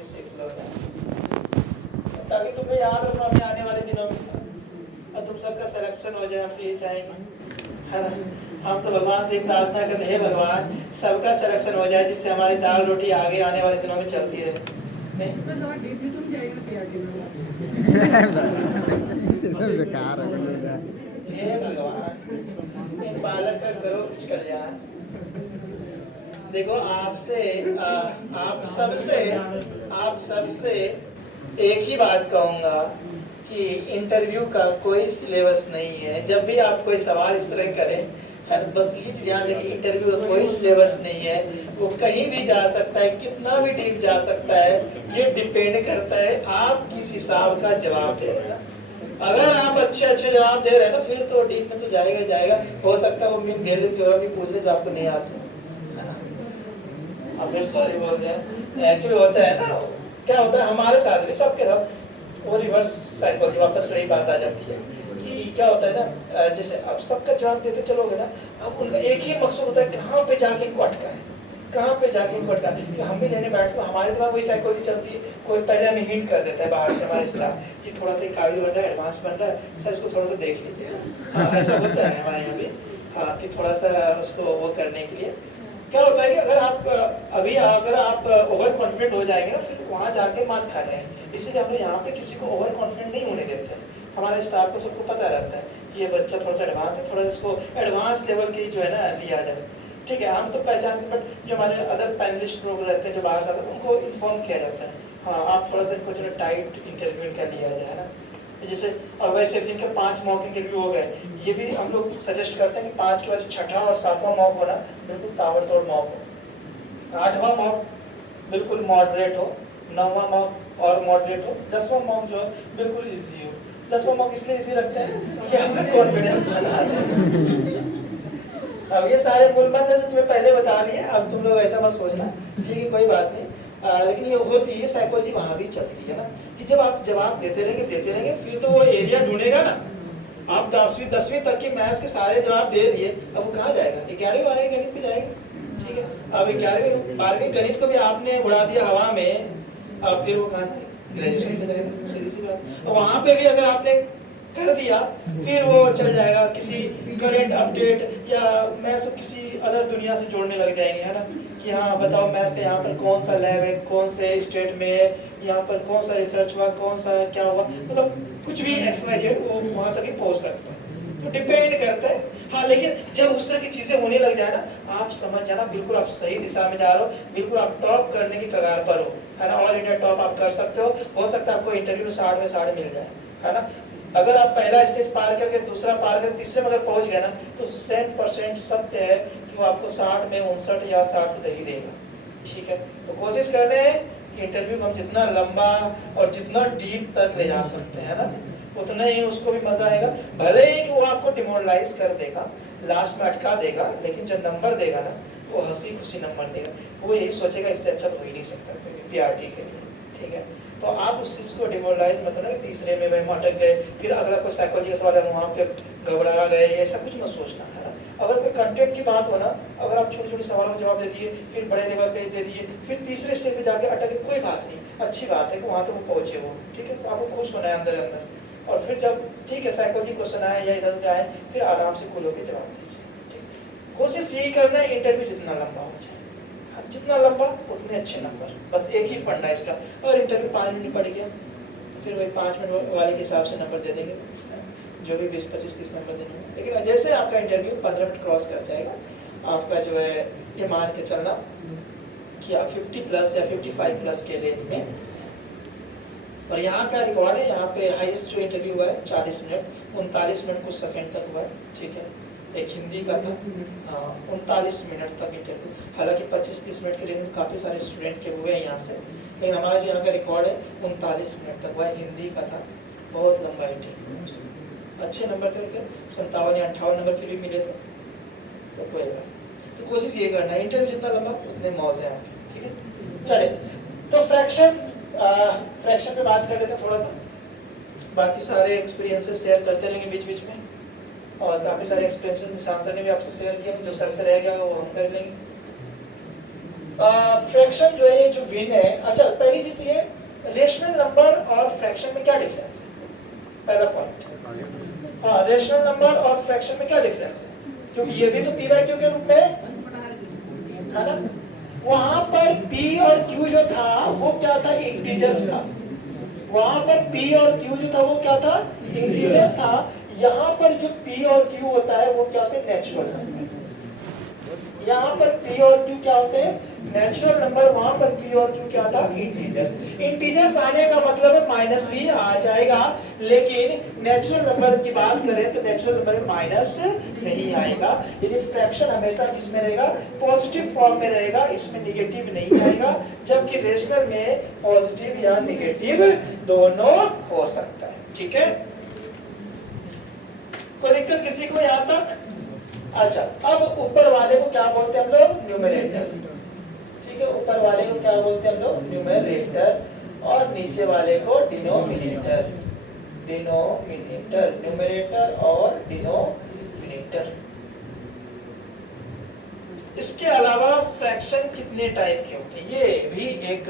भी सीख लो ना, ताकि तुम्हें याद रखो अपने आने वाले दिनों में और तुम सबका सिलेक्शन हो जाए। हम तो ये चाहेंगे, है ना। हम तो भगवान से प्रार्थना करते हैं, भगवान सबका सिलेक्शन हो जाए, जिससे हमारी दाल रोटी आगे आने वाले दिनों में चलती रहे। हे भगवान, इन बालक का करो कुछ कल्याण। देखो आप सबसे एक ही बात कहूंगा कि इंटरव्यू का कोई सिलेबस नहीं है। जब भी आप कोई सवाल इस तरह करें, बस ये ध्यान दें कि इंटरव्यू का कोई सिलेबस नहीं है। वो कहीं भी जा सकता है, कितना भी डीप जा सकता है। ये डिपेंड करता है आप किस हिसाब का जवाब दे रहे हैं। अगर आप अच्छे जवाब दे रहे हैं ना, फिर तो डीप में तो जाएगा। हो सकता है वो मीन गैली थ्योरी पूछे जो आपको नहीं आते, अब फिर सॉरी बोल रहे हैं। एक्चुअली होता है ना, क्या होता है हमारे साथ भी, सबके साथ वो रिवर्स साइकोलॉजी वापस वही बात आ जाती है कि क्या होता है ना, जैसे आप सबका जवाब देते चलोगे ना, अब उनका एक ही मकसद होता है कहाँ पे जाके इनको अटका है, कहाँ पे जाके इनको अटका है। कि हम भी लेने बैठते तो हमारे दिमाग वही साइकोलॉजी चलती है। कोई पहले हमें हिंट कर देता है बाहर से, हमारे स्टाफ कि थोड़ा सा काबिल बन रहा है, एडवांस बन रहा है सर, इसको थोड़ा सा देख लीजिए। ऐसा होता है हमारे यहाँ भी, हाँ, कि थोड़ा सा उसको वो करने के लिए क्या होता है कि अगर आप ओवर कॉन्फिडेंट हो जाएंगे ना, फिर वहाँ जाके मात खा जाएंगे। इसलिए हम यहाँ पे किसी को ओवर कॉन्फिडेंट नहीं होने देते हैं। हमारे स्टाफ को सबको पता रहता है कि ये बच्चा थोड़ा सा एडवांस है, थोड़ा इसको एडवांस लेवल की जो है ना लिया जाए। ठीक है, हम तो पहचान, बट जो हमारे अदर पैनलिस्ट लोग रहते हैं जो बाहर से आते हैं, उनको इन्फॉर्म किया जाता है, हाँ आप थोड़ा सा इनको जो टाइट इंटरव्यू का लिया जाए ना। जैसे अब वैसे जिनके 5 मॉक इंटरव्यू हो गए, ये भी हम लोग सजेस्ट करते हैं कि 5 के बाद 6वां और 7वां मॉक होना बिल्कुल ताबड़तोड़ मॉक हो, 8वां मॉक बिल्कुल मॉडरेट हो, 9वां मॉक और मॉडरेट हो, 10वां मॉक जो है बिल्कुल इजी हो। 10वां मॉक इसलिए इजी रखते हैं कि हमें कॉन्फिडेंस बना दें। अब ये सारे मूल मंत्र जो तुम्हें पहले बता दिए, अब तुम लोग ऐसा मत सोचना, ठीक है कोई बात नहीं। लेकिन ये होती है साइकोलॉजी वहाँ भी चलती है ना, कि जब आप जवाब देते रहेंगे फिर तो वो एरिया ढूंढेगा ना। आप 10वीं तक की मैथ्स के सारे जवाब दे दिए, अब वो कहाँ जाएगा? 11वीं 12वीं गणित पे जाएगा। ठीक है, अब 11वीं 12वीं गणित को भी आपने उड़ा दिया हवा में, अब फिर वो कहाँ जाएगा? ग्रेजुएशन पे जाएगा, सीधी सी बात। वहाँ पे भी अगर आपने कर दिया, फिर वो चल जाएगा किसी करंट अपडेट या मैथ्स तो किसी अदर दुनिया से जोड़ने लग जाएंगे, है ना, कि हाँ बताओ मैथ्स का यहाँ पर कौन सा लैब है, कौन से स्टेट में है, यहाँ पर कौन सा रिसर्च हुआ, कौन सा क्या हुआ, मतलब कुछ भी एक्सवाइजेड वो वहाँ तक ही पहुँच सकता है। तो डिपेंड करता है, हाँ। लेकिन जब उस तरह की चीजें होने लग जाए ना, आप समझ जाना बिल्कुल आप सही दिशा में जा रहे हो, बिल्कुल आप टॉप करने की कगार पर हो, है ना। ऑल इंडिया टॉप आप कर सकते हो सकता है आपको इंटरव्यू में 60 में 60 मिल जाए, है ना। अगर आप पहला स्टेज पार करके दूसरा पार करके तीसरे में अगर पहुंच गए ना, तो 100% सत्य है कि वो आपको 60 में 59 या 60 दे ही देगा। ठीक है, तो कोशिश कर रहे हैं कि इंटरव्यू को हम जितना लंबा और जितना डीप तक ले जा सकते हैं ना, उतना ही उसको भी मजा आएगा। भले ही कि वो आपको डिमोरलाइज कर देगा, लास्ट में अटका देगा, लेकिन जब नंबर देगा ना, वो हंसी खुशी नंबर देगा। वो यही सोचेगा इससे अच्छा तो हो ही नहीं सकता पीआरटी के लिए। ठीक है, तो आप उस चीज़ को डिमोरलाइज मत होना, तीसरे में वह अटक गए, फिर अगला कोई साइकोलॉजी का सवाल है वहाँ पे घबरा गए, ऐसा कुछ मत सोचना, है ना। अगर कोई कंटेंट की बात हो ना, अगर आप छोटे छोटे सवालों का जवाब दे दिए, फिर बड़े लेवल पे दे दिए, फिर तीसरे स्टेज पे जाके अटके, कोई बात नहीं, अच्छी बात है कि वहाँ तक वो पहुँचे हो। ठीक है, तो आपको खुश होना है अंदर अंदर, और फिर जब ठीक है साइकोलॉजी क्वेश्चन आए या इधर आए, फिर आराम से खुलो के जवाब दीजिए। ठीक, कोशिश यही करना है इंटरव्यू जितना लंबा हो जाए, जितना लंबा उतने अच्छे नंबर। बस एक ही फंडा इसका, और इंटरव्यू 5 मिनट पड़ गया तो फिर वही 5 मिनट वाले के हिसाब से नंबर दे देंगे, जो भी 20 25 30 नंबर देंगे। लेकिन जैसे आपका इंटरव्यू 15 मिनट क्रॉस कर जाएगा, आपका जो है ये मान के चलना कि आप 50 प्लस या 55 प्लस के रेंज में। और यहाँ का रिकॉर्ड है, यहाँ पे हाईएस्ट जो इंटरव्यू हुआ है 40 मिनट 39 मिनट कुछ सेकेंड तक हुआ है। ठीक है, एक हिंदी का था 39 मिनट तक इंटरव्यू, हालांकि 25-30 मिनट के रेंज में काफ़ी सारे स्टूडेंट के हुए हैं यहाँ से, लेकिन हमारा जो यहाँ का रिकॉर्ड है 39 मिनट तक हुआ है। हिंदी का था, बहुत लंबा इंटरव्यू, अच्छे नंबर थे उनके, 57 या 58 नंबर फिर भी मिले थे, तो कोई बात। तो कोशिश ये करना है इंटरव्यू जितना लंबा उतने मौज है आपके। ठीक है, चले तो फ्रैक्शन पे बात कर लेते हैं थोड़ा सा, बाकी सारे एक्सपीरियंसेस शेयर करते रहेंगे बीच बीच में, और काफ़ी सारे एक्सपीरियंसेस निशान सर ने भी आपसे शेयर किया, जो सर से रह गया वो हम कर लेंगे। फ्रैक्शन जो है, जो विन है, अच्छा पहली चीज ये रेशनल नंबर और फ्रैक्शन में क्या डिफरेंस है, पहला पॉइंट। हाँ, रेशनल नंबर और फ्रैक्शन में क्या डिफरेंस है, क्योंकि ये भी तो p/q के रूप में है ना। वहां पर p और q जो था वो क्या था, इंटीजर्स था। वहां पर p और q जो था वो क्या था, इंटीजर था। यहाँ पर जो p और q होता है वो क्या होते हैं, नेचुरल नंबर। यहाँ पर p और q क्या होते हैं, नेचुरल नंबर। वहां पर p और q क्या था, इंटीजर। इंटीजर्स आने का मतलब है माइनस भी आ जाएगा, लेकिन नेचुरल नंबर की बात करें तो नेचुरल नंबर में माइनस नहीं आएगा। यानी फ्रैक्शन हमेशा किसमें रहेगा, पॉजिटिव फॉर्म में रहेगा, इसमें निगेटिव नहीं आएगा। जबकि रेशनल में पॉजिटिव या निगेटिव दोनों हो सकता है। ठीक है, कोई दिक्कत किसी को यहाँ तक? अच्छा, अब ऊपर वाले को क्या बोलते हैं हम लोग, न्यूमरेटर। ठीक है, ऊपर वाले को क्या बोलते हैं हम लोग, न्यूमरेटर, और नीचे वाले को डिनोमिनेटर। डिनोमिनेटर, न्यूमरेटर और डिनोमिनेटर। इसके अलावा फ्रैक्शन कितने टाइप के होते हैं, ये भी एक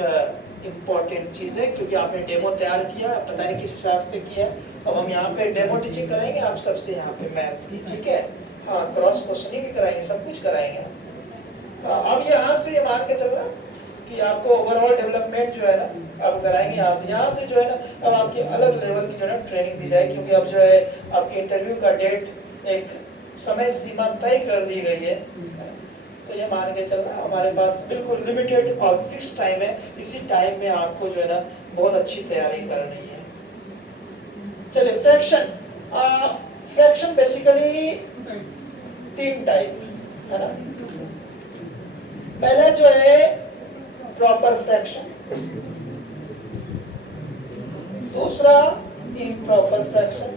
इम्पोर्टेंट चीज है, क्योंकि आपने डेमो तैयार किया, पता नहीं किस हिसाब से किया। अब हम यहाँ पे डेमो टीचिंग कराएंगे आप सबसे यहाँ पे मैथ्स की। ठीक है, हाँ, क्रॉस क्वेश्चनिंग भी कराएंगे, सब कुछ कराएंगे। अब यहाँ से ये मान के चलना कि आपको ओवरऑल डेवलपमेंट जो है ना अब कराएंगे। यहाँ से जो है ना अब आपकी अलग लेवल की जो है ट्रेनिंग दी जाएगी, क्योंकि अब जो है आपके इंटरव्यू का डेट एक समय सीमा तय कर दी गई है। तो ये मान के चलना हमारे पास बिल्कुल लिमिटेड और फिक्स टाइम है, इसी टाइम में आपको जो है ना बहुत अच्छी तैयारी करनी है। चलिए, फ्रैक्शन। फ्रैक्शन बेसिकली 3 टाइप है ना। पहला जो है प्रॉपर फ्रैक्शन, दूसरा इम्प्रॉपर फ्रैक्शन,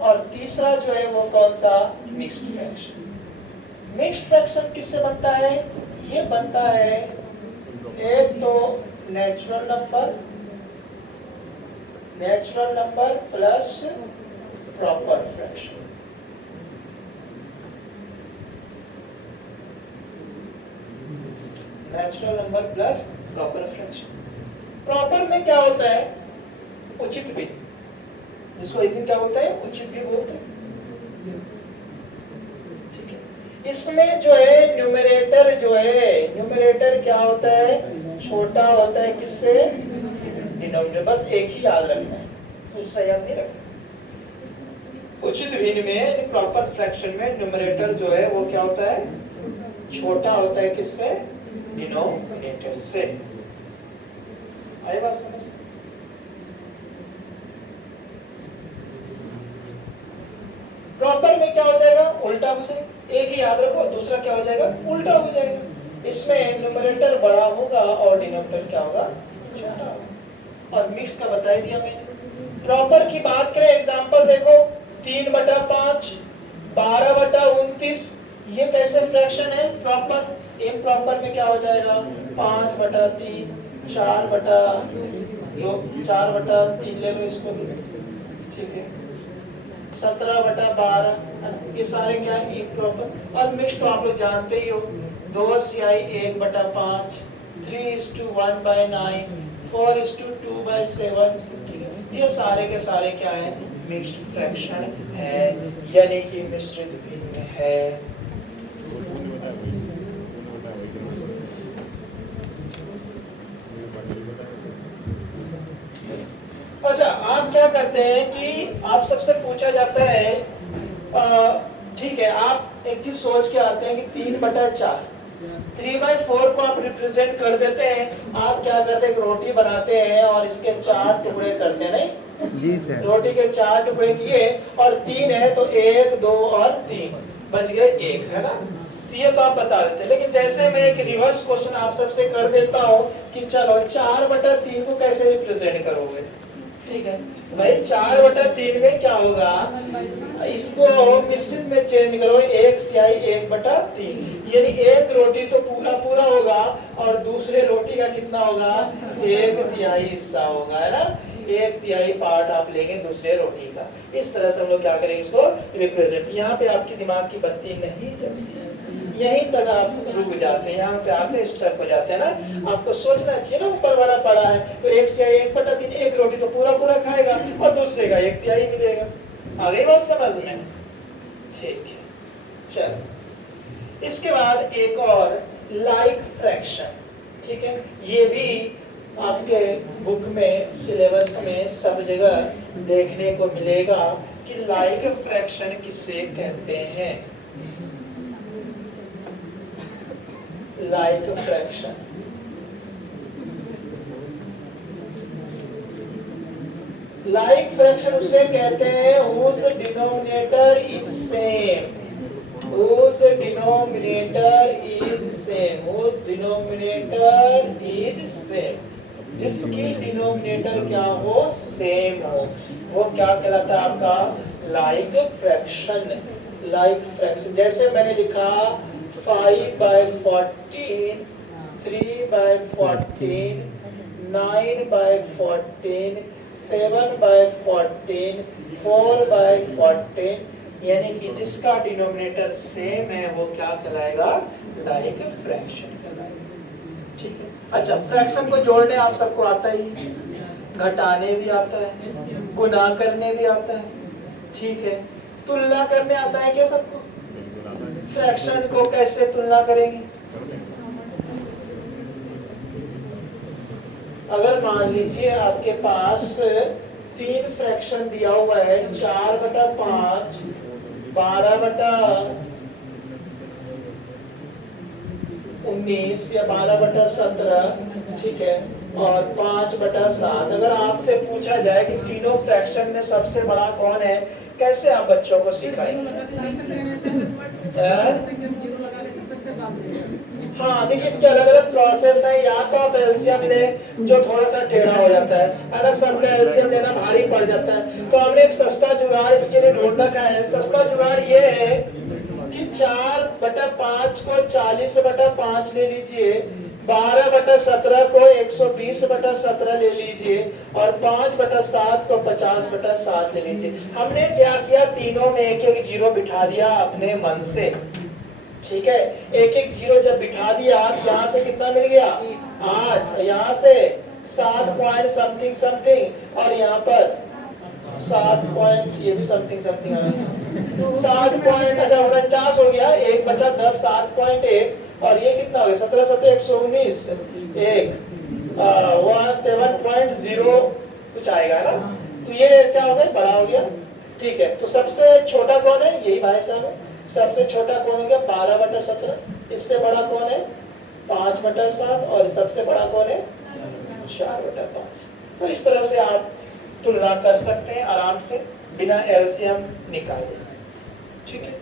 और तीसरा जो है वो कौन सा, मिक्स्ड फ्रैक्शन। मिक्स्ड फ्रैक्शन किससे बनता है, ये बनता है एक तो natural number plus proper fraction. Natural number plus proper fraction. Proper में क्या होता है, उचित भी, जिसको एक दिन क्या बोलते हैं, उचित भी बोलते हैं। ठीक है, इसमें जो है न्यूमरेटर क्या होता है, छोटा होता है किससे, डिनोमिनेटर। बस एक ही याद रखना है, दूसरा याद नहीं रखना। उचित भिन्न में, प्रॉपर फ्रैक्शन में न्यूमरेटर जो है वो क्या होता है, छोटा होता है किससे, डिनोमिनेटर से। आई बात समझ? प्रॉपर में क्या हो जाएगा, उल्टा हो जाएगा। एक ही याद रखो, दूसरा क्या हो जाएगा, उल्टा हो जाएगा। इसमें न्यूमरेटर बड़ा होगा और डिनोमिनेटर क्या होगा, छोटा होगा। और मिक्स का बता दिया मैंने। प्रॉपर की बात करें, एग्जांपल देखो, 3/5, 12/29, ये कैसे फ्रैक्शन है, प्रॉपर। इम्प्रॉपर में क्या हो जाएगा, 5/3, 4/2, 4/3 ले लो इसको भी। ठीक है, 17/12, ये सारे क्या है, इम्प्रॉपर। और मिक्स तो आप लोग जानते ही हो, 2/6, 1/5, 3:1/9, 4:2/7, ये सारे के सारे क्या है, मिक्स्ड फ्रैक्शन है, यानी कि मिश्रित भिन्न है। अच्छा, आप क्या करते हैं कि आप सबसे पूछा जाता है, ठीक है, आप एक चीज सोच के आते हैं कि 3/4, 3/4 को आप रिप्रेजेंट कर देते हैं। आप क्या करते हैं, एक रोटी बनाते हैं और इसके 4 टुकड़े करते हैं, नहीं जी सर। रोटी के 4 टुकड़े किए और 3 है तो 1, 2 और 3 बच गए 1, है ना। तो ये तो आप बता देते हैं, लेकिन जैसे मैं एक रिवर्स क्वेश्चन आप सबसे कर देता हूँ कि चलो 4/3 को कैसे रिप्रेजेंट करोगे। ठीक है, तो भाई 4/3 में क्या होगा, इसको मिश्रित में चेंज करो, 1/3, यानी एक रोटी तो पूरा होगा और दूसरे रोटी का कितना होगा, 1/3 हिस्सा होगा, है ना। 1/3 पार्ट आप लेंगे दूसरे रोटी का। इस तरह से हम लोग क्या करेंगे, इसको रिप्रेजेंट। यहाँ पे आपकी दिमाग की बत्ती नहीं जलती है, यहीं तक आप रुक जाते हैं, यहाँ पे आते स्टक हो जाते हैं ना। आपको सोचना चाहिए ना, ऊपर वाला पड़ा है तो 1/1/3 एक रोटी तो पूरा पूरा खाएगा और दूसरे का 1/3 मिलेगा। आ गई बात समझ में? ठीक है, चलो इसके बाद एक और लाइक फ्रैक्शन, ठीक है। ये भी आपके बुक में, सिलेबस में सब जगह देखने को मिलेगा कि लाइक फ्रैक्शन किसे कहते हैं। लाइक फ्रैक्शन, लाइक फ्रैक्शन उसे कहते हैं whose denominator is same, whose denominator is same, whose denominator is same, जिसकी डिनोमिनेटर क्या हो, सेम हो, वो क्या कहलाता है आपका लाइक फ्रैक्शन। लाइक फ्रैक्शन जैसे मैंने लिखा 5/14, 3/14, 9/14, 7/14, 4/14, यानी कि जिसका डिनोमिनेटर सेम है वो क्या कहलाएगा, लाइक फ्रैक्शन कहलाएगा। ठीक है, अच्छा फ्रैक्शन को जोड़ने आप सबको आता ही, घटाने भी आता है, गुना करने भी आता है, ठीक है, तुलना करने आता है क्या सबको? फ्रैक्शन को कैसे तुलना करेंगे? अगर मान लीजिए आपके पास 3 फ्रैक्शन दिया हुआ है, 4/5, 12/19 या 12/17, ठीक है, और 5/7। अगर आपसे पूछा जाए कि तीनों फ्रैक्शन में सबसे बड़ा कौन है, कैसे आप बच्चों को सिखाएंगे? हाँ देखिए, इसके अलग अलग प्रोसेस है। या तो आप एलसीएम ले जो थोड़ा सा टेढ़ा हो जाता है, अगर सबका एलसीएम लेना भारी पड़ जाता है, तो हमने एक सस्ता जुगाड़ इसके लिए ढूंढ रखा है। सस्ता जुगाड़ ये है कि 4/5 को 40/5 ले लीजिए, 12/17 को 120/17 ले लीजिए, और 5/7 को 50/7 ले लीजिए। हमने क्या किया, तीनों में एक एक जीरो बिठा दिया अपने मन से, ठीक है। एक एक जीरो जब बिठा दिया, यहाँ से कितना मिल गया, 8, यहाँ से 7 पॉइंट समथिंग समथिंग, और यहाँ पर 7 पॉइंट, ये भी समथिंग समथिंग आ गया, 7 पॉइंट, अच्छा 49 हो गया, 1 बचा 10, 7.1, और ये कितना हो गया, 17 7 119, 7.0 कुछ आएगा ना। तो ये क्या हो गया, बड़ा हो गया, ठीक है। तो सबसे छोटा कौन है, यही भाई साहब है। सबसे छोटा कौन हो गया, 12/17। इससे बड़ा कौन है, 5/7, और सबसे बड़ा कौन है, 4/5। तो इस तरह से आप तुलना कर सकते हैं आराम से बिना एलसीएम निकाले, ठीक है।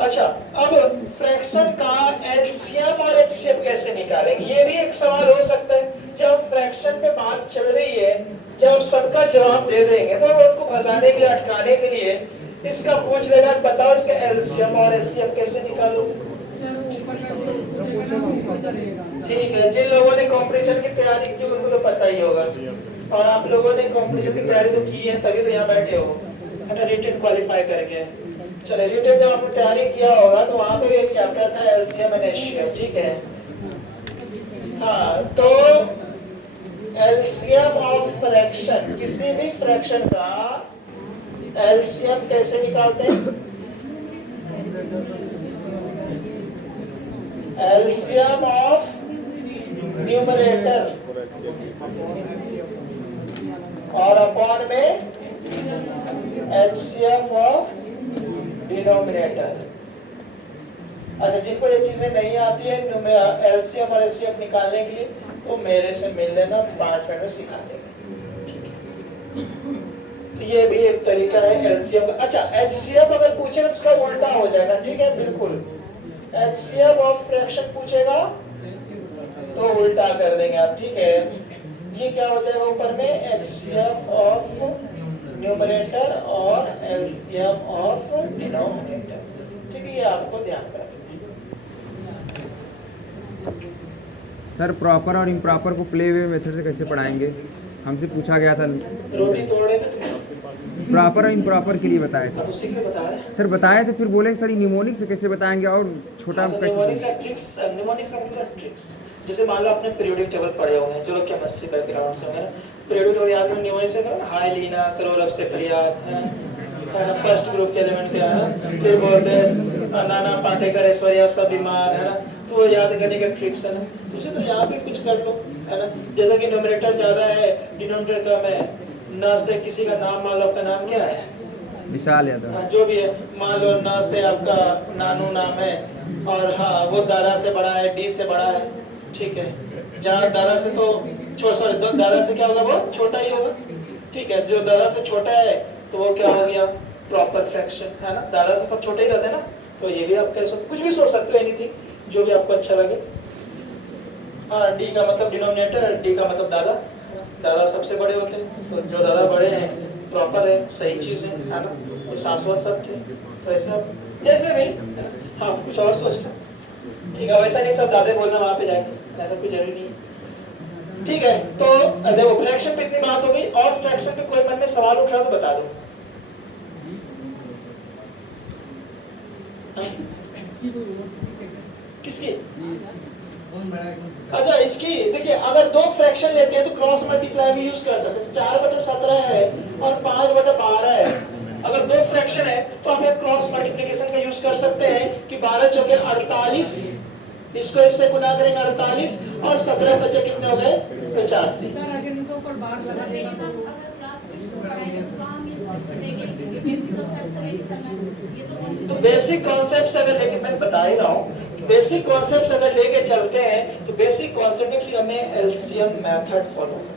अच्छा, अब फ्रैक्शन का एलसीएम और एचसीएफ कैसे निकालेंगे, ये भी एक सवाल हो सकता है। जब फ्रैक्शन पे बात चल रही है, जब सबका जवाब दे देंगे तो उनको फंसाने के लिए, अटकाने के लिए इसका पूछ लेगा, बताओ इसका एलसीएम और एचसीएफ कैसे निकालो। ठीक है, जिन लोगों ने कॉम्पिटिशन की तैयारी की उनको तो पता ही होगा, और आप लोगों ने कॉम्पिटिशन की तैयारी तो की है, तभी तो यहाँ बैठे हो, है ना, रिटन क्वालिफाई करके। चलो, रिटन जब आपने तैयारी किया होगा तो वहाँ पे भी एक चैप्टर था एलसीएम एंड एचसीएफ, ठीक है। हाँ, तो एलसीएम ऑफ फ्रैक्शन, किसी भी फ्रैक्शन का एलसीएम कैसे निकालते हैं? एलसीएम ऑफ न्यूमरेटर और अपॉन में एचसीएफ ऑफ डिनोमिनेटर। अच्छा, जिनको ये चीजें नहीं आती है एलसीएम और एचसीएफ निकालने के लिए, तो मेरे से मिल लेना, 5 मिनट में सिखा देंगे, ठीक है। तो ये भी एक तरीका है एलसीएम। अच्छा, एचसीएफ अगर पूछे तो उसका उल्टा हो जाएगा, ठीक है, बिल्कुल। एचसीएफ ऑफ फ्रैक्शन पूछेगा तो उल्टा कर देंगे आप, ठीक है। ये क्या हो जाएगा ऊपर में, एचसीएफ ऑफ न्यूमरेटर और एलसीएम ऑफ डिनोमिनेटर, ठीक है, ये आपको ध्यान रखना। सर, प्रॉपर और इम्प्रॉपर को प्ले वे मेथड से कैसे पढ़ाएंगे? हमसे पूछा गया था। रोटी तोड़ रहे थे तुम? प्रॉपर और इम्प्रॉपर के लिए बताए थे अब उसी के लिए बता रहे हैं। सर। बताए तो फिर बोले सर निमोनिक से कैसे बताएंगे और छोटा हाँ, तो कैसे? निमोनिक्स का ट्रिक्स, निमोनिक्स का मतलब ट्रिक्स। जैसे मान लो आपने पीरियोडिक टेबल पढ़े होंगे, जो लोग केमिस्ट्री बैकग्राउंड से होंगे ना, पीरियोडिक टेबल याद में निमोनिक्स से करो ना, हाई लीना करो रब से फरियाद है ना, फर्स्ट ग्रुप के एलिमेंट क्या है ना, फिर बोलते हैं नाना पाटेकर ऐश्वर्या सब बीमार है ना, तो वो याद करने का ट्रिक्स है ना। उसे तो यहाँ पे कुछ कर दो है ना, जैसा कि न्यूमरेटर ज्यादा है डिनोमिनेटर कम है, न से किसी का नाम मान लो, आपका नाम क्या है, विशाल यादव। हाँ, जो भी है, मान लो ना से आपका नानू नाम है, और हाँ वो दादा से बड़ा है, डी से बड़ा है, ठीक है, जहाँ दादा से तो सॉरी दादा से क्या होगा, वो छोटा ही होगा, ठीक है, जो दादा से छोटा है तो वो क्या हो गया, प्रॉपर फ्रैक्शन है ना, दादा से सब छोटे ही रहते हैं ना, तो ये भी आप कह सकते, कुछ भी सोच सकते हो, एनीथिंग जो भी आपको अच्छा लगे। हाँ, डी का मतलब डिनोमिनेटर, डी का मतलब दादा, दादा सबसे बड़े होते हैं, तो जो दादा बड़े हैं प्रॉपर है, सही चीज है ना, वो शाश्वत सत्य है, तो ऐसा जैसे भी, हाँ कुछ और सोच लो, ठीक है, वैसा नहीं सब दादे बोलना वहां पे जाके, ऐसा कुछ जरूरी नहीं है, ठीक है। तो देखो फ्रैक्शन पे इतनी बात हो गई, और फ्रैक्शन पे कोई मन में सवाल उठ रहा तो बता दो। हाँ? किसकी? अच्छा, इसकी देखिए, अगर दो फ्रैक्शन लेते हैं तो क्रॉस मल्टीप्लाई भी यूज कर सकते हैं। 4/17 है और 5/12 है, अगर दो फ्रैक्शन है तो हमें क्रॉस मल्टीप्लिकेशन का यूज कर सकते हैं कि 12 चौके 48, इसको इससे गुना करेंगे 48, और 17 बचे कितने हो गए, 85। तो बेसिक कॉन्सेप्ट अगर लेके, मैं बता ही रहा हूँ, बेसिक कॉन्सेप्ट अगर लेके चलते हैं तो बेसिक कॉन्सेप्ट में फिर हमें एलसीएम मेथड फॉलो करना है।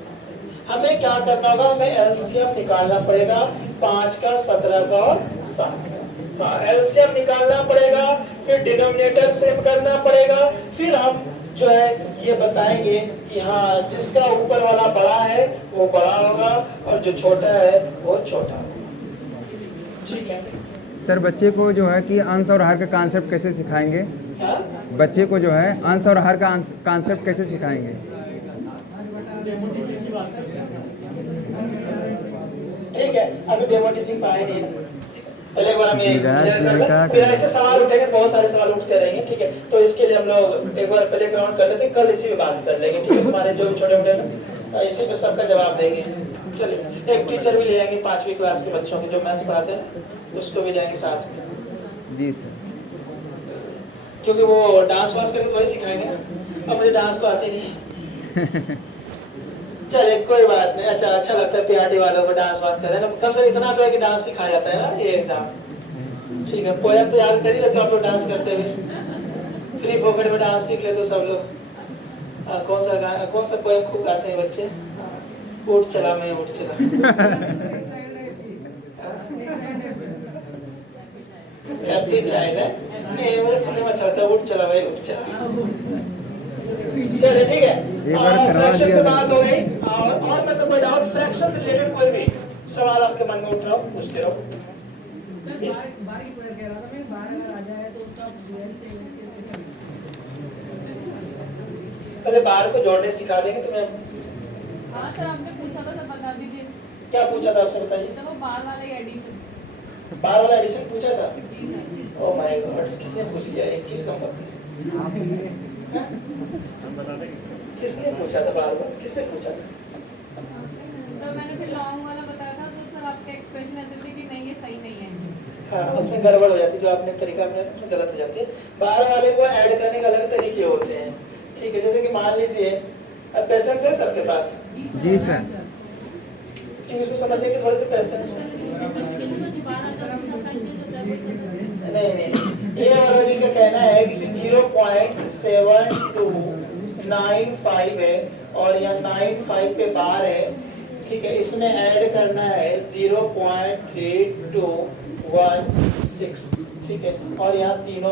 हमें क्या करना होगा, हमें एलसीएम निकालना पड़ेगा 5 का, 17 का और 7 का। हाँ, एलसीएम निकालना पड़ेगा, फिर डिनोमिनेटर सेम करना पड़ेगा, फिर हम जो है ये बताएंगे कि हाँ जिसका ऊपर वाला बड़ा है वो बड़ा होगा और जो छोटा है वो छोटा होगा, ठीक है। सर बच्चे को जो है कि अंश और हर का कॉन्सेप्ट कैसे सिखाएंगे? हाँ? बच्चे को जो है अंश और हर का कॉन्सेप्ट कैसे सिखाएंगे? ठीक है, अभी डेमो टीचिंग पाए नहीं है। पहले एक बार हम जीगा, फिर ऐसे सवाल उठेंगे, बहुत सारे सवाल उठते रहेंगे, ठीक है, तो इसके लिए हम लोग एक बार पहले ग्राउंड कर लेते हैं, कल इसी पे बात कर लेंगे, ठीक है, तुम्हारे जो भी छोटे मोटे ना इसी पे सबका जवाब देंगे। चलिए, एक टीचर भी ले आएंगे 5वीं क्लास के बच्चों के, जो मैथ्स पढ़ाते हैं उसको भी ले आएंगे साथ में। जी सर। क्योंकि वो डांस वांस करके तो वही सिखाएंगे ना, अब मुझे डांस तो आती नहीं। चलिए कोई बात नहीं, अच्छा लगता है पीआरटी वालों को डांस वांस करना, कम से कम इतना तो है कि डांस सिखाया जाता है ना ये एग्जाम, ठीक है। पोएम तो याद कर ही लेते हो आप लोग डांस करते हुए, फ्री फोकट में डांस सीख लेते हो सब लोग। कौन सा पोएम खूब गाते हैं बच्चे? उठ चला मैं उठ चला। हैप्पी चाइल्ड है, नहीं मुझे सुनने में अच्छा लगता है, उठ चला भाई उठ चला। चलिए ठीक है, फ्रैक्शन की बात हो गई, और मतलब कोई डाउट फ्रैक्शन से रिलेटेड कोई भी सवाल आपके मन में उठ रहा हो पूछते रहो। पहले बार को जोड़ने सिखा देंगे तुम्हें। हाँ सर, आपने पूछा था, बता दीजिए। क्या पूछा था आपसे, बताइए। वो बार वाला एडिशन। बार वाला एडिशन पूछा था? जी सर। ओह माय गॉड, किसने पूछ लिया ये, किस कंपनी? किसने पूछा था बार बार, किससे पूछा था? तो मैंने फिर लॉन्ग वाला बताया था, तो सर आपके एक्सप्रेशन ऐसे थे कि नहीं ये सही नहीं है। हाँ, उसमें गड़बड़ हो जाती है, जो आपने तरीका अपनाया था उसमें गलत हो जाती है। बार वाले को ऐड करने के अलग तरीके होते हैं, ठीक है। जैसे कि मान लीजिए पेशेंस है सबके पास? जी सर। ठीक, इसको समझने के थोड़े से पेशेंस है। नहीं, ये वाला जिनका कहना है कि 0.7295 है और यहाँ 95 पे बार है, ठीक है, इसमें ऐड करना है 0.3216, ठीक है, और यहाँ तीनों